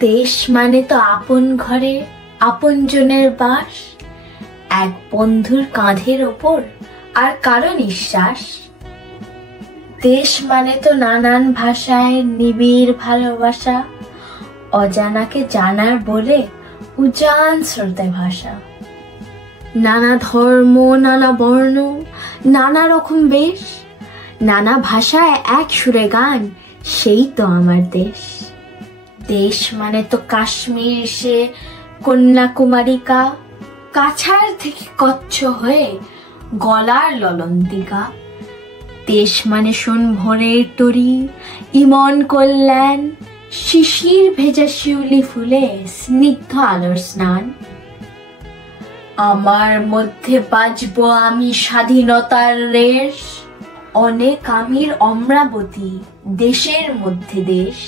দেশ মানে তো আপন ঘরে আপনজনের বাস, এক বন্ধুর কাঁধের ওপর আর কারো নিঃশ্বাস। দেশ মানে তো নানান ভাষায় নিবিড় ভালোবাসা, অজানাকে জানার বলে উজান স্রোতে ভাষা। নানা ধর্ম, নানা বর্ণ, নানা রকম বেশ, নানা ভাষায় এক সুরে গান, সেই তো আমার দেশ। দেশ মানে তো কাশ্মীর সে কন্যাকুমারিকা, কাছাড় থেকে কচ্ছ হয়ে গলার ললন্তিকা। দেশ মানে শোন ভোরের তরি, ইমন কল্যাণ, শিশির ভেজা শিউলি ফুলে স্নিগ্ধ আলোর স্নান। আমার মধ্যে বাজবো আমি স্বাধীনতার রেশ, অনেক আমির অমরাবতী, দেশের মধ্যে দেশ।